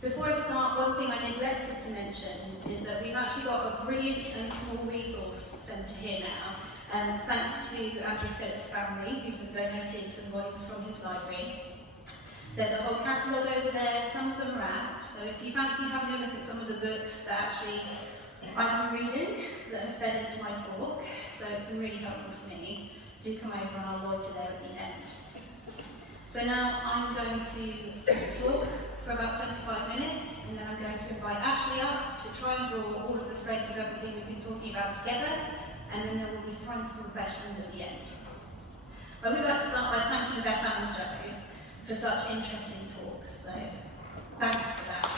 Before I start, one thing I neglected to mention is that we've actually got a brilliant and small resource centre here now, thanks to Andrew Phillips' family, who've donated some volumes from his library. There's a whole catalogue over there, some of them are out, so if you fancy having a look at some of the books that actually I've been reading that have fed into my talk, so it's been really helpful for me, do come over and I'll loiter there at the end. So now I'm going to talk for about 25 minutes, and then I'm going to invite Ashley up to try and draw all of the threads of everything we've been talking about together, and then there will be time for some questions at the end. I would like to start by thanking Beth and Joe for such interesting talks, so thanks for that.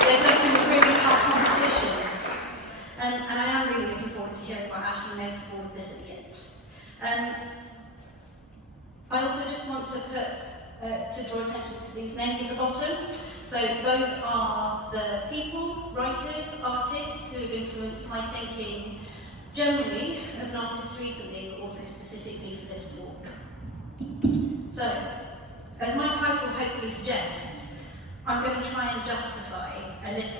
There's making a really tough competition, and I am really looking forward to hearing what Ashley makes of all of this at the end. I also just want to draw attention to these names at the bottom. So those are the people, writers, artists who have influenced my thinking generally as an artist recently, but also specifically for this talk. So, as my title hopefully suggests, I'm going to try and justify a little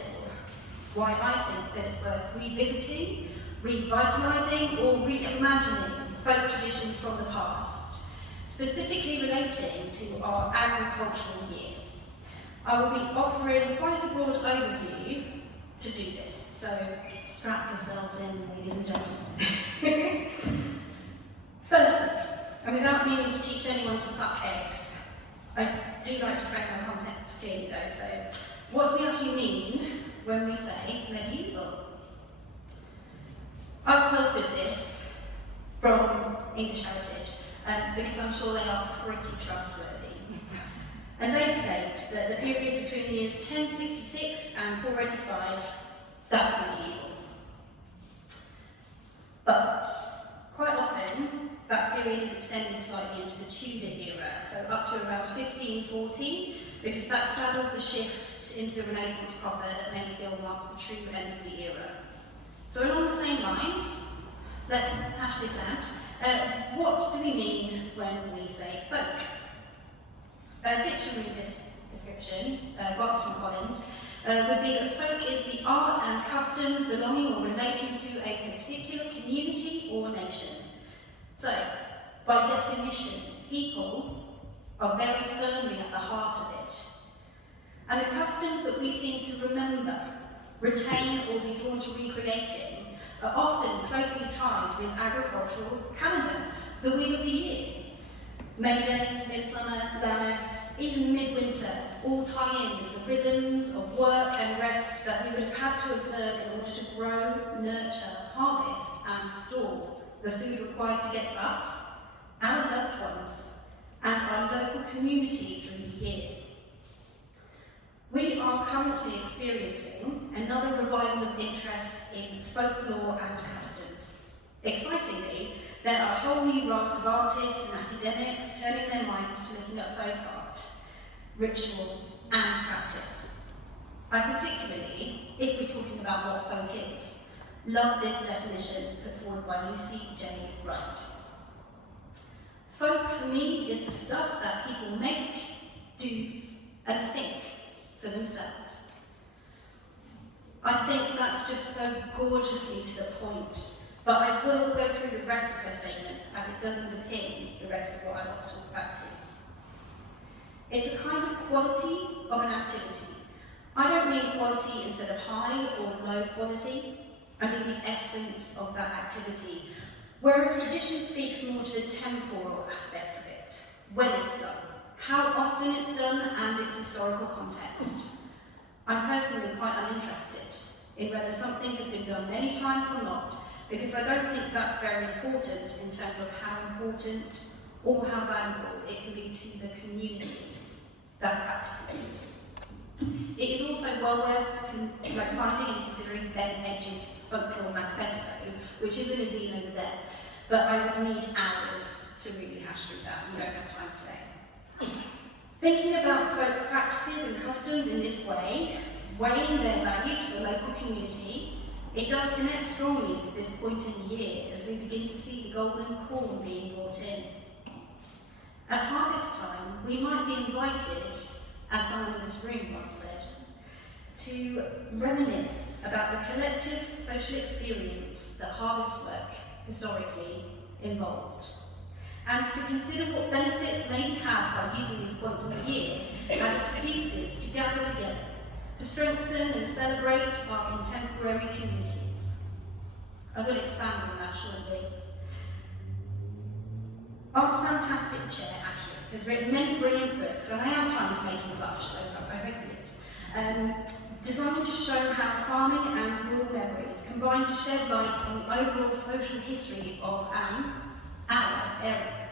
why I think that it's worth revisiting, revitalising, or reimagining folk traditions from the past, specifically relating to our agricultural year. I will be offering quite a broad overview to do this, so strap yourselves in, ladies and gentlemen. Firstly, and without meaning to teach anyone to suck eggs, I do like to frame my concepts clearly though, so what do we actually mean when we say medieval? I've pilfered this from English Heritage, because I'm sure they are pretty trustworthy. And they state that the period between the years 1066 and 485, that's medieval. But quite often, that period is extended slightly into the Tudor era, so up to around 1540, because that straddles the shift into the Renaissance proper that many feel marks the true end of the era. So along the same lines, let's hash this out. What do we mean when we say folk? A dictionary description, Watts from Collins, would be that folk is the art and customs belonging or relating to a particular community or nation. So, by definition, people are very firmly at the heart of it. And the customs that we seem to remember, retain, or be drawn to recreating are often closely tied with agricultural calendar, the wheel of the year. Maiden, midsummer, Lammas, even midwinter, all tie in with the rhythms of work and rest that we would have had to observe in order to grow, nurture, harvest, and store the food required to get us, our loved ones, and our local community through the year. We are currently experiencing another revival of interest in folklore and customs. Excitingly, there are a whole new raft of artists and academics turning their minds to looking at folk art, ritual, and practice. I particularly, if we're talking about what folk is, love this definition put forward by Lucy J. Wright. Folk, for me, is the stuff that people make, do, and think for themselves. I think that's just so gorgeously to the point, but I will go through the rest of the statement as it does underpin the rest of what I want to talk about too. It's a kind of quality of an activity. I don't mean quality instead of high or low quality, I mean the essence of that activity, whereas tradition speaks more to the temporal aspect of it, when it's done, how often it's done, and its historical context. I'm personally quite uninterested in whether something has been done many times or not, because I don't think that's very important in terms of how important or how valuable it can be to the community that practices it. It is also well worth finding and considering Ben Edge's Folklore Manifesto, which is in a zine over there, but I would need hours to really hash through that, and we don't have time today. Thinking about folk practices and customs in this way, weighing their value to the local community, it does connect strongly with this point in the year as we begin to see the golden corn being brought in. At harvest time, we might be invited as someone in this room once said, to reminisce about the collective social experience that harvest work historically involved, and to consider what benefits may be had by using these points in the year as excuses to gather together, to strengthen and celebrate our contemporary communities. I will expand on that shortly. Our fantastic chair, Ashley, has written many brilliant books, and I am trying to make him blush, so I hope he is, designed to show how farming and rural memories combine to shed light on the overall social history of our area.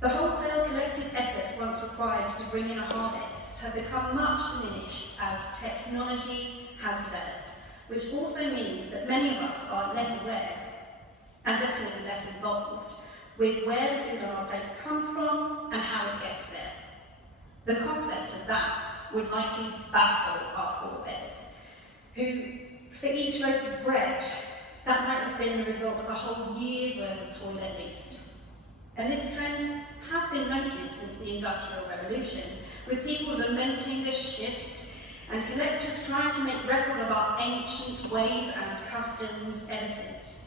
The wholesale collective efforts once required to bring in a harvest have become much diminished as technology has developed, which also means that many of us are less aware, and definitely less involved, with where the food on our plates comes from and how it gets there. The concept of that would likely baffle our forebears, who, for each loaf of bread, that might have been the result of a whole year's worth of toil at least. And this trend has been noted since the Industrial Revolution, with people lamenting this shift and collectors trying to make record of our ancient ways and customs ever since.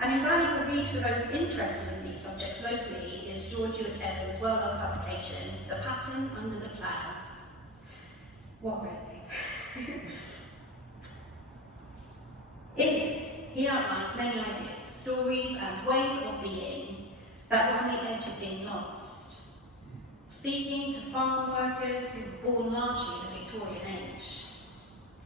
An invaluable read for those interested in these subjects locally is George Ewart Evans' well-known publication, The Pattern Under the Plough. What really? In this, he outlines many ideas, stories and ways of being that were on the edge of being lost. Speaking to farm workers who were born largely in the Victorian age.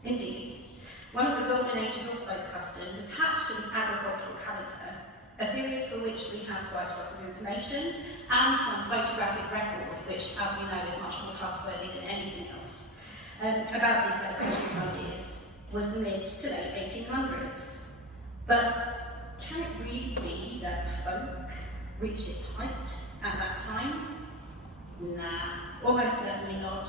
Indeed, one of the golden ages of folk customs attached to the agricultural calendar, a period for which we have quite a lot of information and some photographic record, which, as we know, is much more trustworthy than anything else, about these celebrations and ideas, was the mid to late 1800s. But can it really be that folk reached its height at that time? Nah, almost certainly not.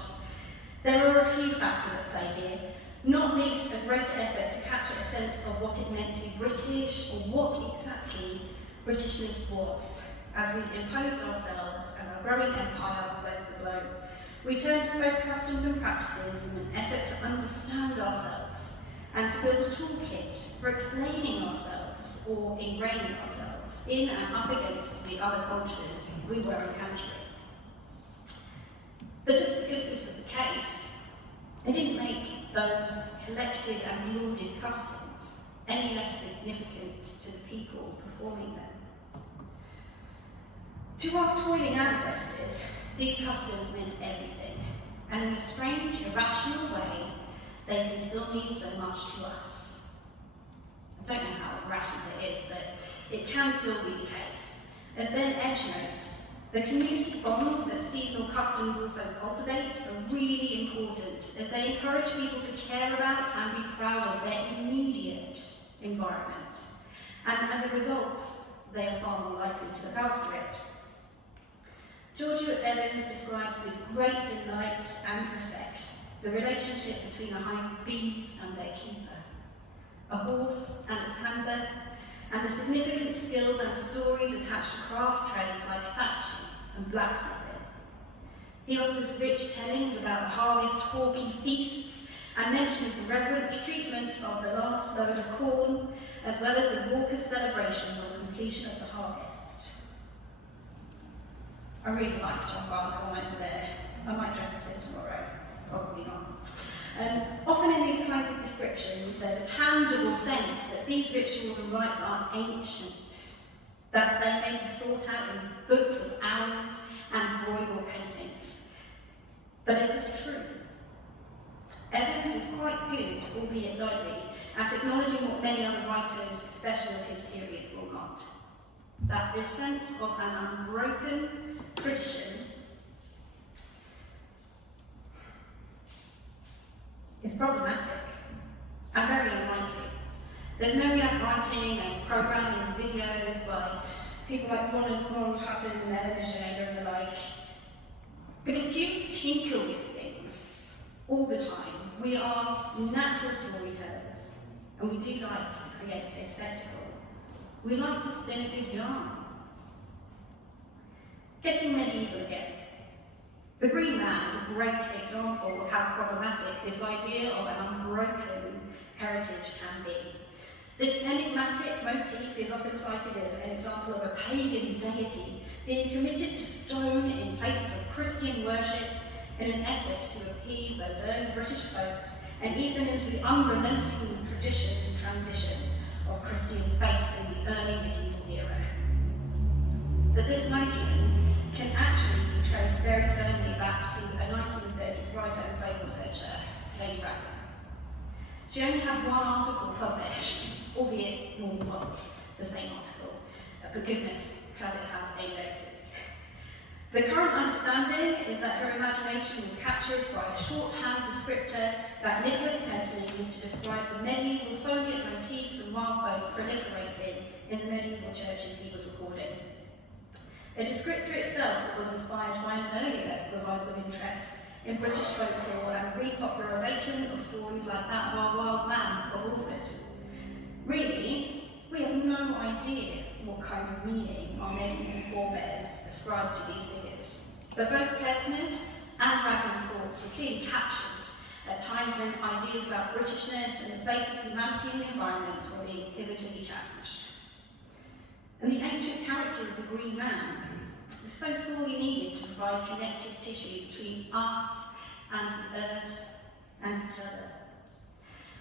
There are a few factors at play here, not least a greater effort to capture a sense of what it meant to be British, or what exactly Britishness was, as we imposed ourselves and our growing empire all over the globe. We turn to folk customs and practices in an effort to understand ourselves and to build a toolkit for explaining ourselves or ingraining ourselves in and up against the other cultures we were encountering. But just because this was the case, it didn't make those collected and lauded customs any less significant to the people performing them. To our toiling ancestors, these customs meant everything, and in a strange, irrational way, they can still mean so much to us. I don't know how irrational it is, but it can still be the case. As Ben Edge notes, the community bonds that seasonal customs also cultivate are really important, as they encourage people to care about and be proud of their immediate environment. And as a result, they are far more likely to look after it. George Ewart Evans describes with great delight and respect the relationship between a hive of bees and their keeper, a horse and its handler, and the significant skills and stories attached to craft trades like thatching and blacksmithing. He offers rich tellings about the harvest hawking feasts and mentions the reverent treatment of the last load of corn, as well as the raucous celebrations on completion of the harvest. I really like John Barnes' comment there. I might dress as it tomorrow, probably not. Often in these kinds of descriptions, there's a tangible sense that these rituals and rites are ancient, that they may be sought out in books of hours and royal paintings. But is this true? Evans is quite good, albeit lightly, at acknowledging what many other writers, especially of his period, will not. That this sense of an unbroken tradition is problematic and very unlikely. There's no yet writing and programming videos by people like Ronald Hutton and Ellen Jada and the like. Because humans tinker with things all the time. We are natural storytellers, and we do like to create a spectacle. We like to spin a good yarn. Getting medieval again. The Green Man is a great example of how problematic this idea of an unbroken heritage can be. This enigmatic motif is often cited as an example of a pagan deity being committed to stone in places of Christian worship in an effort to appease those early British folks and ease them into the unrelenting tradition and transition of Christian faith in the early medieval era. But this notion can actually be traced very firmly back to a 1930s writer and fable researcher, Lady Rackham. She only had one article published, albeit more than once, the same article, but goodness, has it had a legacy. The current understanding is that her imagination was captured by a shorthand descriptor that Nicholas Pesley used to describe the medieval foliage motifs and wild folk proliferating in the medieval churches he was recording. A descriptor itself that was inspired by an earlier revival of interest in British folklore and repopularisation of stories like that of our wild man of Alford. Really, we have no idea what kind of meaning our medieval forebears ascribed to these figures. But both Pesner's and Raggham's thoughts were clearly captured at times when ideas about Britishness and the basic humanity in the environment were being pivotably challenged. And the ancient character of the Green Man was so sorely needed to provide connective tissue between us and the earth and each other.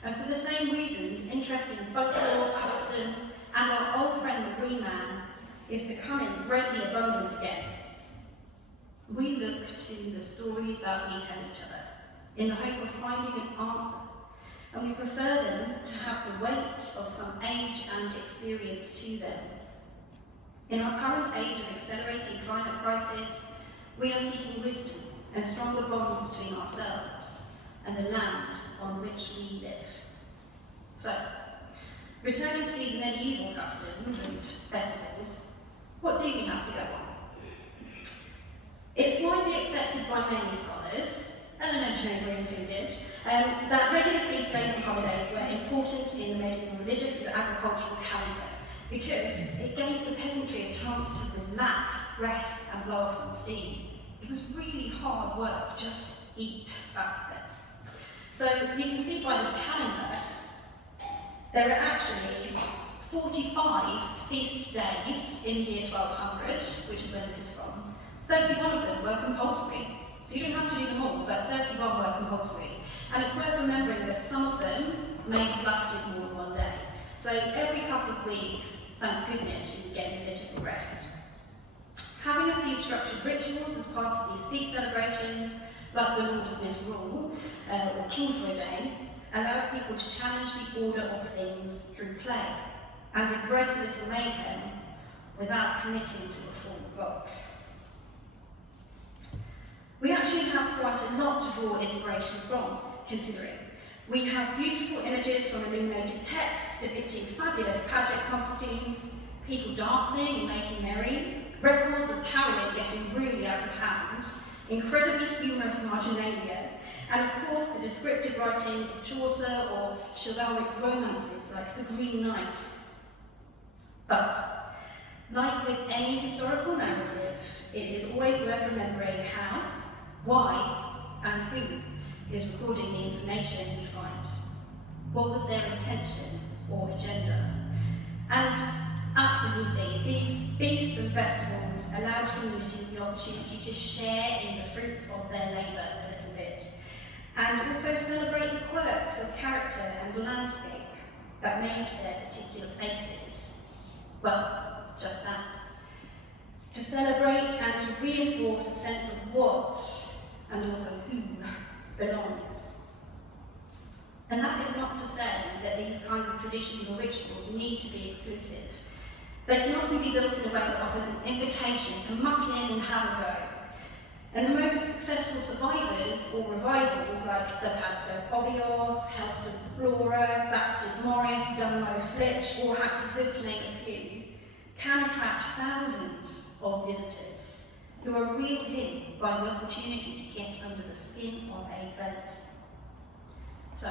And for the same reasons, interest in folklore, custom, and our old friend the Green Man is becoming greatly abundant again. We look to the stories that we tell each other in the hope of finding an answer, and we prefer them to have the weight of some age and experience to them. In our current age of accelerating climate crisis, we are seeking wisdom and stronger bonds between ourselves and the land on which we live. So, returning to these medieval customs and festivals, what do we have to go on? It's widely accepted by many scholars, Eleanor Genova included, that regular feast days and holidays were important in the medieval religious and agricultural calendar because it gave the peasantry a chance to relax, rest, and blow off some steam. It was really hard work just to eat back then. So you can see by this calendar, there are actually 45 feast days in the year 1200, which is where this is from. 31 of them were compulsory. So you don't have to do them all, but 31 were compulsory. And it's worth remembering that some of them may have lasted more than one day. So every couple of weeks, thank goodness, you get a little rest. Having a few structured rituals as part of these feast celebrations, like the Lord of Misrule, or King for a Day, allowed people to challenge the order of things through play, and embrace a little mayhem without committing to a full revolt. We actually have quite a lot to draw inspiration from, considering. We have beautiful images from illuminated texts depicting fabulous pageant costumes, people dancing and making merry, records of caroling getting really out of hand, incredibly humorous marginalia, and of course the descriptive writings of Chaucer or chivalric romances like The Green Knight. But, like with any historical narrative, it is always worth remembering how, why, and who is recording the information we find. What was their intention or agenda? And absolutely, these feasts and festivals allowed communities the opportunity to share in the fruits of their labour a little bit, and also celebrate the quirks of character and landscape that made their particular places. Well, just that. To celebrate and to reinforce a sense of what, and also who, belongs. And that is not to say that these kinds of traditions or rituals need to be exclusive. They can often be built in a way that offers an invitation to muck in and have a go. And the most successful survivors or revivals like the Padstow Obios, Helston Flora, Thaxted Morris, Dunmo Flitch, or Hats of Wood to name a few, can attract thousands of visitors who are reeled in by the opportunity to get under the skin of a place. So,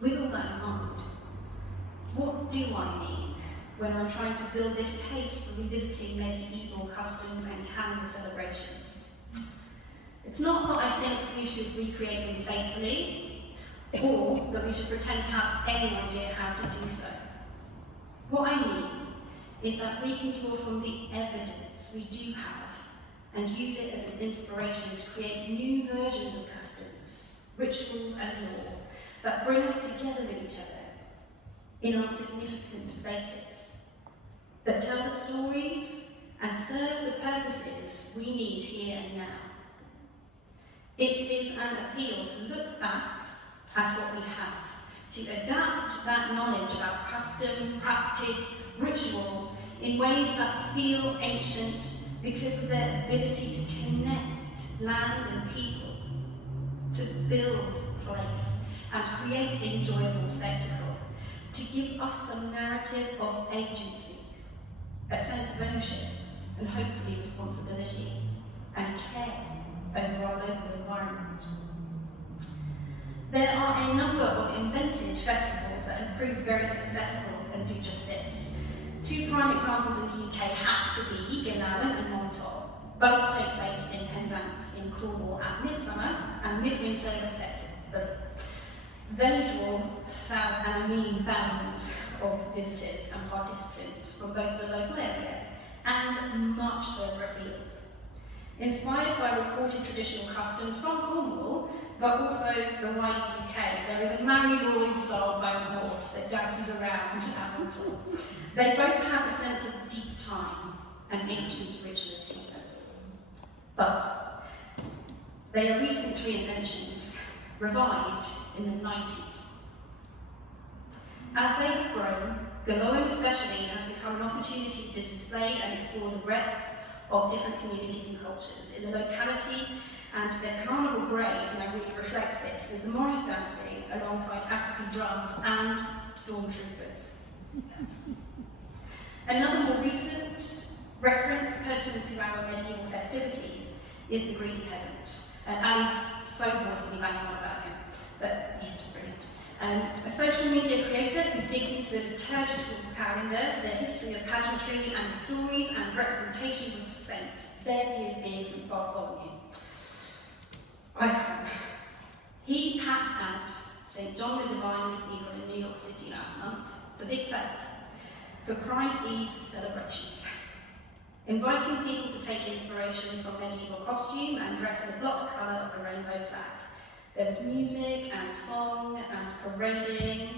with all that in mind, what do I mean when I'm trying to build this case for revisiting medieval customs and calendar celebrations? It's not that I think we should recreate them faithfully, or that we should pretend to have any idea how to do so. What I mean is that we can draw from the evidence we do have and use it as an inspiration to create new versions of customs, rituals and law that bring us together with each other in our significant places, that tell the stories and serve the purposes we need here and now. It is an appeal to look back at what we have, to adapt that knowledge about custom, practice, ritual in ways that feel ancient because of their ability to connect land and people, to build place and create enjoyable spectacle, to give us some narrative of agency, a sense of ownership and hopefully responsibility and care over our local environment. There are a number of invented festivals that have proved very successful and do just this. Two prime examples in the UK have to be Glenallan and Montauk. Both take place in Penzance in Cornwall at midsummer and midwinter respectively. They draw thousands of visitors and participants from both the local area and much further afield. Inspired by recorded traditional customs from Cornwall, but also the wider UK, there is a Mary Roy's style bone horse that dances around at Montauk. They both have a sense of deep time and ancient rituality. But they are recent reinventions, revived in the 90s. As they have grown, Glenallan especially has become an opportunity to display and explore the breadth of different communities and cultures in the locality, and their carnival parade really reflects this, with the Morris dancing alongside African drums and stormtroopers. Another more recent reference pertinent to our medieval festivities is the greedy peasant. Ali's so bored of me banging on about him, but he's just brilliant. A social media creator who digs into the liturgical calendar, the history of pageantry and stories and representations of saints. There he is being St. Bartholomew. He packed out St. John the Divine Cathedral in New York City last month. It's a big place. For Pride Eve celebrations, inviting people to take inspiration from medieval costume and dress in the block colour of the rainbow flag. There was music and song and parading.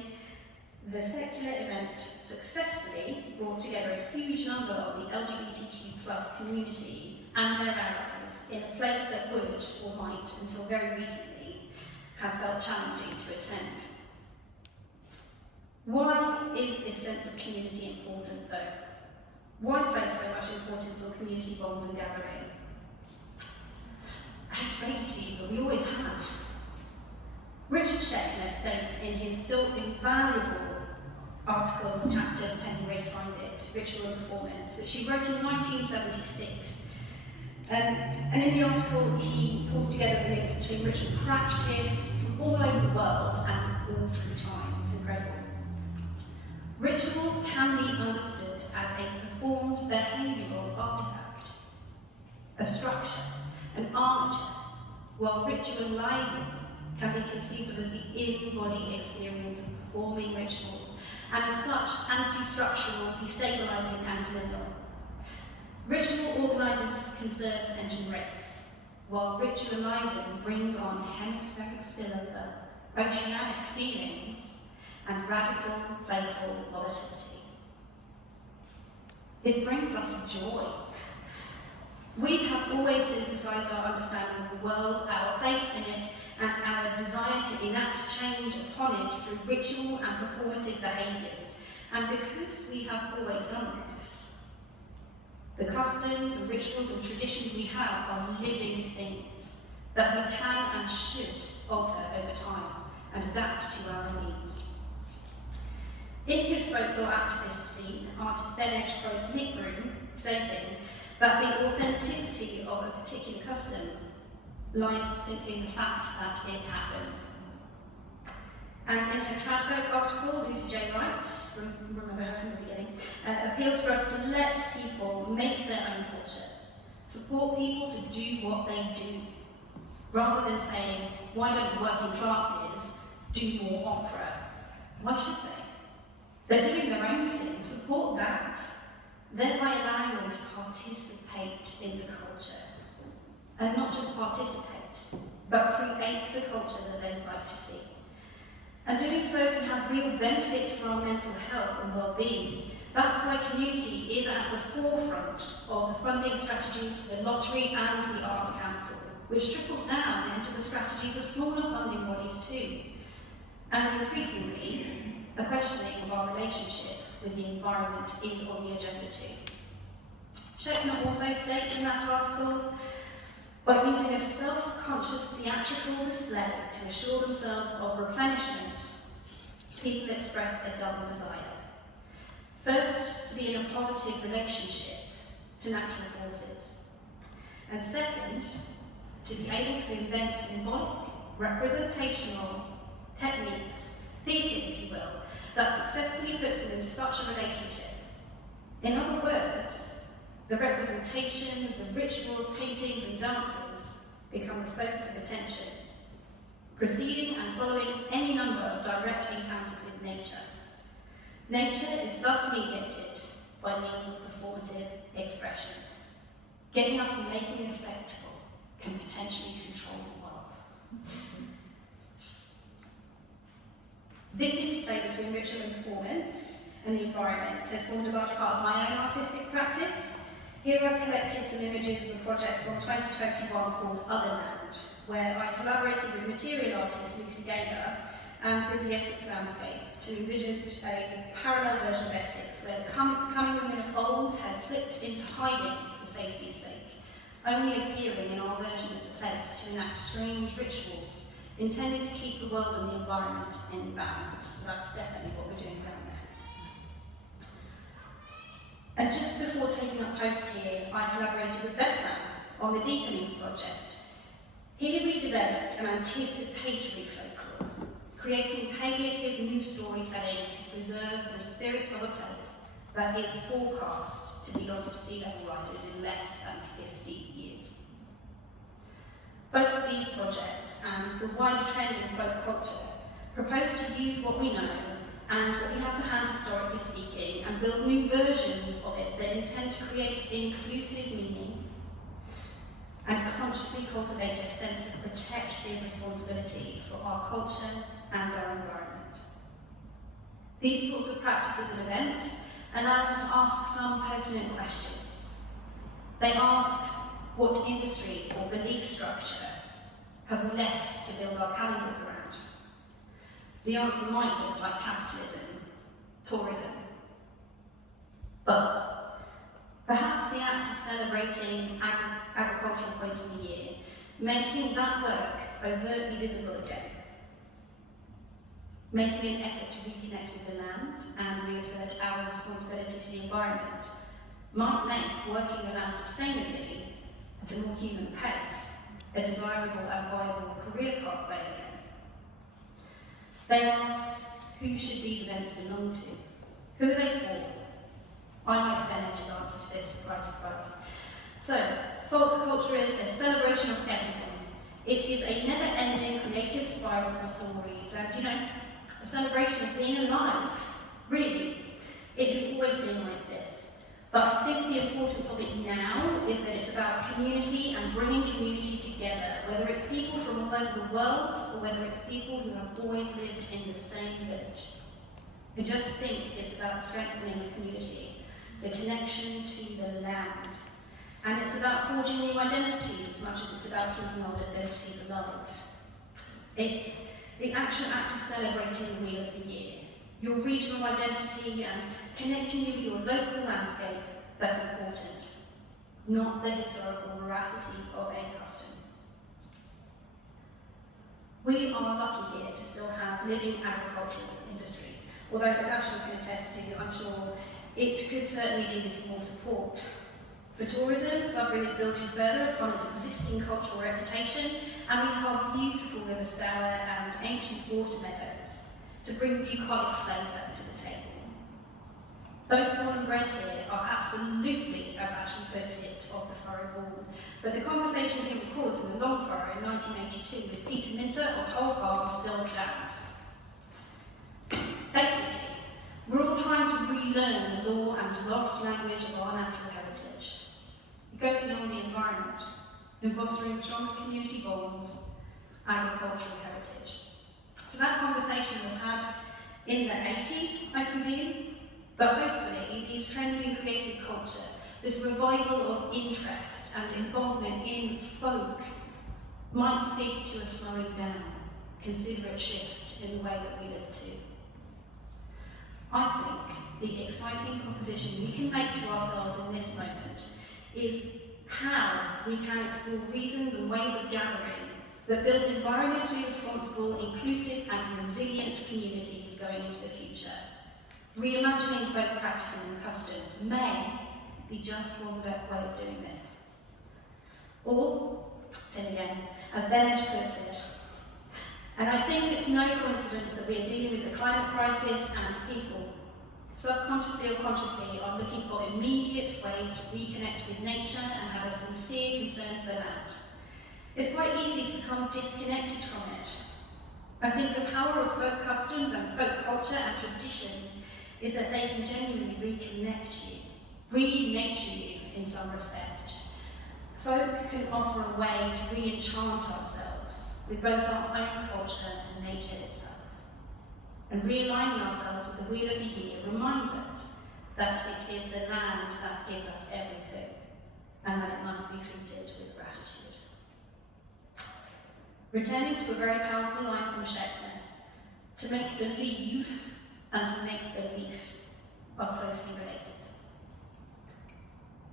The secular event successfully brought together a huge number of the LGBTQ+ community and their allies in a place that would, or might, until very recently, have felt challenging to attend. Why is this sense of community important, though? Why place so much importance on community bonds and gathering? I hate to break it to you, but we always have. Richard Schechner states in his still invaluable article, chapter Penny Ray Find It, Ritual and Performance, which he wrote in 1976. And in the article, he pulls together the links between ritual practice from all over the world and all through time. It's incredible. Ritual can be understood as a performed behavioural artifact, a structure, an armature, while ritualising can be conceived of as the in-body experience of performing rituals, and as such, anti-structural, destabilising and liminal. Ritual organises, conserves and generates, while ritualising brings on hemispheric spillover, oceanic feelings, and radical, playful volatility. It brings us joy. We have always synthesised our understanding of the world, our place in it, and our desire to enact change upon it through ritual and performative behaviours. And because we have always done this, the customs and rituals and traditions we have are living things that we can and should alter over time and adapt to our needs. In his folklore activist scene, artist Ben Edge quotes Nick Broom, stating that the authenticity of a particular custom lies simply in the fact that it happens. And in her Tradfolk article, Lucy J. Wright, remember her from the beginning, appeals for us to let people make their own culture, support people to do what they do, rather than saying, why don't the working classes do more opera? Why should they? They're doing their own thing, support that, thereby allowing them to participate in the culture. And not just participate, but create the culture that they'd like to see. And doing so can have real benefits for our mental health and well-being. That's why community is at the forefront of the funding strategies for the Lottery and the Arts Council, which trickles down into the strategies of smaller funding bodies too. And increasingly, a questioning of our relationship with the environment is on the agenda too. Schechner also states in that article, by using a self-conscious theatrical display to assure themselves of replenishment, people express a double desire. First, to be in a positive relationship to natural forces. And second, to be able to invent symbolic, representational techniques, theatre if you will, that successfully puts them into such a relationship. In other words, the representations, the rituals, paintings and dances become the focus of attention, preceding and following any number of direct encounters with nature. Nature is thus mediated by means of performative expression. Getting up and making a spectacle can potentially control the world. This interplay between ritual and performance and the environment has formed a large part of my own artistic practice. Here I've collected some images of a project from 2021 called Otherland, where I collaborated with material artist Lucy Gaynor and with the Essex landscape to envision a parallel version of Essex, where the coming women of old had slipped into hiding for safety's sake, only appearing in our version of the place to enact strange rituals intended to keep the world and the environment in balance. So that's definitely what we're doing down there. And just before taking up post here, I collaborated with Gemma on the Deepenings project. Here we developed an anticipatory folklore, creating palliative new storytelling to preserve the spirit of a place that is forecast to be lost to sea level rises in less than 50 years. Both of these projects and the wider trend in folk culture propose to use what we know and what we have to hand historically speaking and build new versions of it that intend to create inclusive meaning and consciously cultivate a sense of protective responsibility for our culture and our environment. These sorts of practices and events allow us to ask some pertinent questions. They ask, what industry or belief structure have we left to build our calendars around? The answer might look like capitalism, tourism. But perhaps the act of celebrating agricultural points of the year, making that work overtly visible again, making an effort to reconnect with the land and reassert our responsibility to the environment, might make working around sustainably at a more human pace a desirable and viable career pathway again. They ask, who should these events belong to? Who are they for? I like Benedict's answer to this, surprise, surprise. So, folk culture is a celebration of everything. It is a never-ending creative spiral of stories and, a celebration of being alive. Really, it has always been like this. But I think the importance of it now is that it's about community and bringing community together, whether it's people from all over the world or whether it's people who have always lived in the same village. I just think it's about strengthening the community, the connection to the land. And it's about forging new identities as much as it's about keeping old identities alive. It's the actual act of celebrating the wheel of the year, your regional identity and connecting with your local landscape that's important, not the historical veracity of a custom. We are lucky here to still have living agricultural industry, although as Ashley can attest to, I'm sure it could certainly do with more support. For tourism, Sudbury is building further upon its existing cultural reputation, and we have our beautiful river stour and ancient water meadows to bring bucolic flavour to the table. Those born and bred here are absolutely, as Ashley puts it, of the furrow born. But the conversation he records in the Long Furrow in 1982 with Peter Minter of Hull Farm still stands. Basically, we're all trying to relearn the law and lost language of our natural heritage. It goes beyond the environment, in fostering stronger community bonds, agricultural heritage. So that conversation was had in the 80s, I presume, but hopefully these trends in creative culture, this revival of interest and involvement in folk, might speak to a slowing down, considerate shift in the way that we live too. I think the exciting proposition we can make to ourselves in this moment is how we can explore reasons and ways of gathering that build environmentally responsible, inclusive and resilient communities going into the future. Reimagining folk practices and customs may be just one way of doing this. Or, say again, as Bennett puts it, and I think it's no coincidence that we are dealing with the climate crisis and people, subconsciously or consciously, are looking for immediate ways to reconnect with nature and have a sincere concern for the land. It's quite easy to become disconnected from it. I think the power of folk customs and folk culture and tradition is that they can genuinely reconnect you, re-nature you in some respect. Folk can offer a way to re-enchant ourselves with both our own culture and nature itself. And realigning ourselves with the wheel of the year reminds us that it is the land that gives us everything, and that it must be treated with gratitude. Returning to a very powerful line from Schechner, to make believe and to make belief are closely related.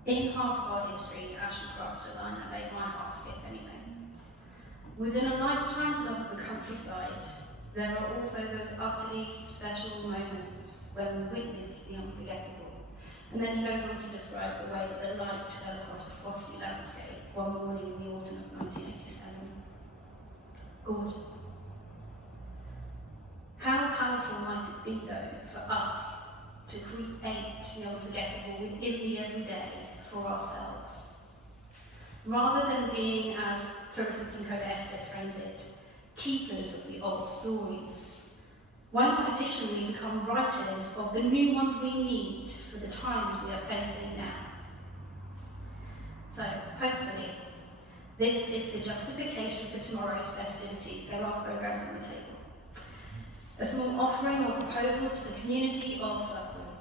In part of our history, Ashley crafted a line that made my heart skip anyway. Within a lifetime's love of the countryside, there are also those utterly special moments when we witness the unforgettable. And then he goes on to describe the way that the light fell across a frosty landscape one morning in the autumn of 1987. Gorgeous. How powerful might it be, though, for us to create the unforgettable within the everyday for ourselves? Rather than being, as Clarissa Pinkola-Estes frames it, keepers of the old stories, why not additionally become writers of the new ones we need for the times we are facing now? So, hopefully, this is the justification for tomorrow's festivities. There are programs on the table. A small offering or proposal to the community of Sudbury,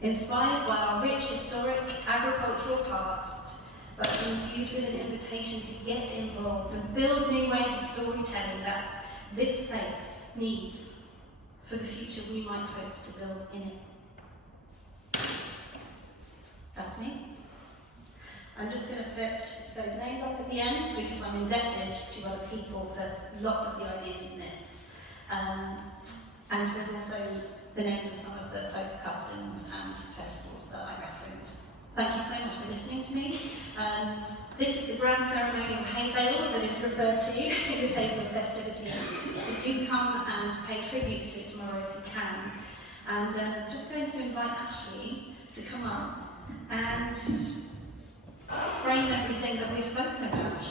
inspired by our rich historic agricultural past, but imbued with an invitation to get involved and build new ways of storytelling that this place needs for the future we might hope to build in it. That's me. I'm just going to put those names up at the end because I'm indebted to other people. There's lots of the ideas in this. And there's also the names of some of the folk customs and festivals that I reference. Thank you so much for listening to me. This is the grand ceremonial hay bale that is referred to in the table of festivities. So do come and pay tribute to it tomorrow if you can. And I'm just going to invite Ashley to come up and frame everything that we've spoken about.